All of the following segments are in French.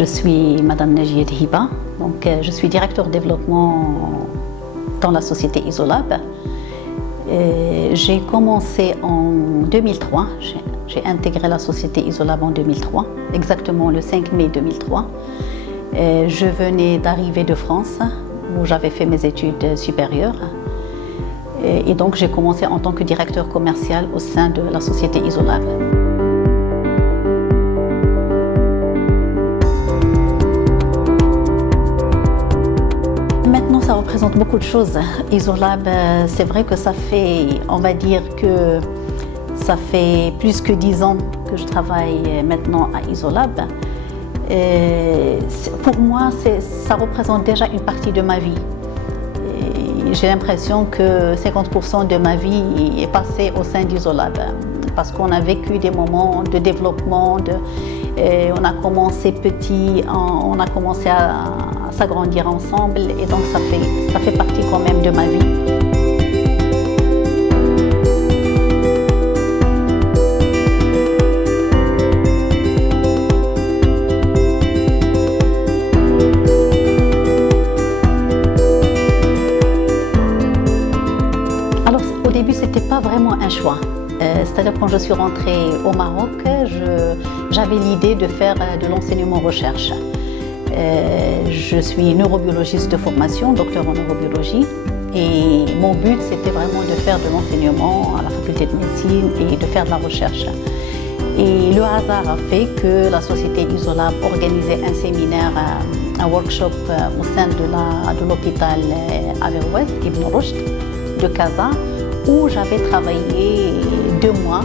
Je suis Madame Najiet Hiba, donc je suis directeur développement dans la société Isolab. J'ai commencé en 2003, j'ai intégré la société Isolab en 2003, exactement le 5 mai 2003. Je venais d'arriver de France où j'avais fait mes études supérieures. Et donc j'ai commencé en tant que directeur commercial au sein de la société Isolab. Maintenant, ça représente beaucoup de choses. Isolab, c'est vrai que ça fait, on va dire que ça fait plus que 10 ans que je travaille maintenant à Isolab. Pour moi, ça représente déjà une partie de ma vie. J'ai l'impression que 50% de ma vie est passée au sein d'Isolab parce qu'on a vécu des moments de développement, on a commencé petit, on a commencé à s'agrandir ensemble et donc ça fait partie quand même de ma vie. Alors au début, c'était pas vraiment un choix. C'est-à-dire quand je suis rentrée au Maroc, j'avais l'idée de faire de l'enseignement-recherche. Je suis neurobiologiste de formation, docteur en neurobiologie, et mon but c'était vraiment de faire de l'enseignement à la faculté de médecine et de faire de la recherche. Et le hasard a fait que la société Isolab organisait un séminaire, un workshop au sein de l'hôpital Averroès, Ibn Rushd de Casa, où j'avais travaillé 2 mois.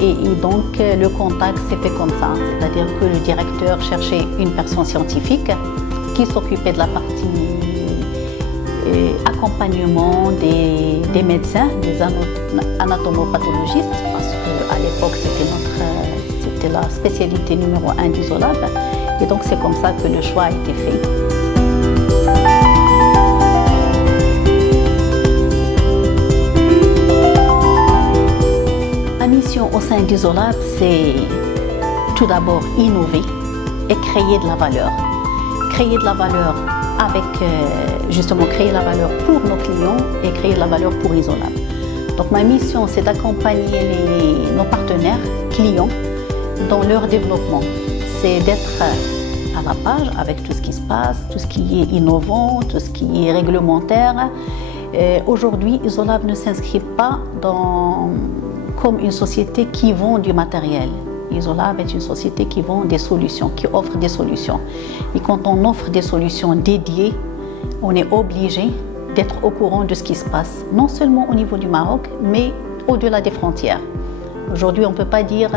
Et donc le contact s'est fait comme ça, c'est-à-dire que le directeur cherchait une personne scientifique qui s'occupait de la partie accompagnement des médecins, des anatomopathologistes, parce qu'à l'époque c'était la spécialité numéro 1 d'Isolab. Et donc c'est comme ça que le choix a été fait. Au sein d'Isolab, c'est tout d'abord innover et créer de la valeur. Créer de la valeur avec, justement, créer la valeur pour nos clients et créer de la valeur pour Isolab. Donc ma mission, c'est d'accompagner nos partenaires clients dans leur développement. C'est d'être à la page avec tout ce qui se passe, tout ce qui est innovant, tout ce qui est réglementaire. Aujourd'hui, Isolab ne s'inscrit pas comme une société qui vend du matériel. Isolab est une société qui vend des solutions, qui offre des solutions. Et quand on offre des solutions dédiées, on est obligé d'être au courant de ce qui se passe, non seulement au niveau du Maroc, mais au-delà des frontières. Aujourd'hui, on ne peut pas dire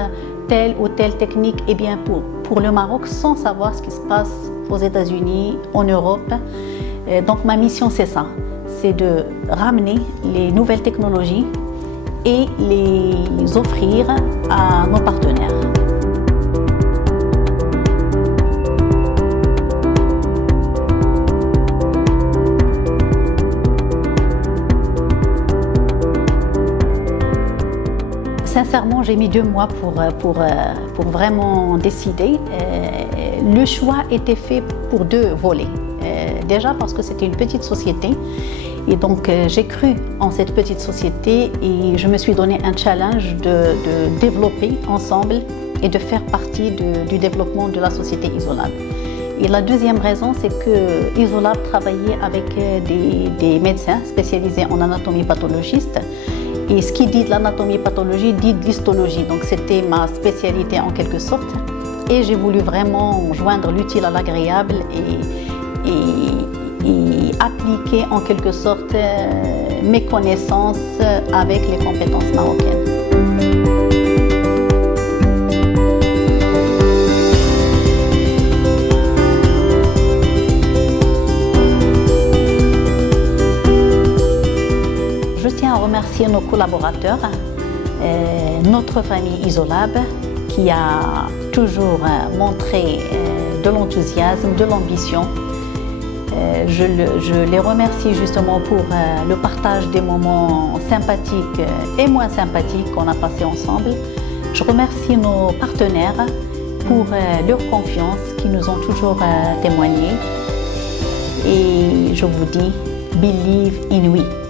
telle ou telle technique est bien pour le Maroc sans savoir ce qui se passe aux États-Unis, en Europe. Donc ma mission, c'est ça, c'est de ramener les nouvelles technologies et les offrir à nos partenaires. Sincèrement, j'ai mis 2 mois pour vraiment décider. Le choix était fait pour 2 volets. Déjà parce que c'était une petite société. Et donc j'ai cru en cette petite société et je me suis donné un challenge de développer ensemble et de faire partie du développement de la société Isolab. Et la deuxième raison, c'est que Isolab travaillait avec des médecins spécialisés en anatomie pathologiste. Et ce qui dit de l'anatomie pathologie dit de l'histologie. Donc c'était ma spécialité en quelque sorte. Et j'ai voulu vraiment joindre l'utile à l'agréable et appliquer en quelque sorte mes connaissances avec les compétences marocaines. Je tiens à remercier nos collaborateurs, notre famille Isolab qui a toujours montré de l'enthousiasme, de l'ambition. Je les remercie justement pour le partage des moments sympathiques et moins sympathiques qu'on a passés ensemble. Je remercie nos partenaires pour leur confiance qu'ils nous ont toujours témoigné. Et je vous dis, believe in we.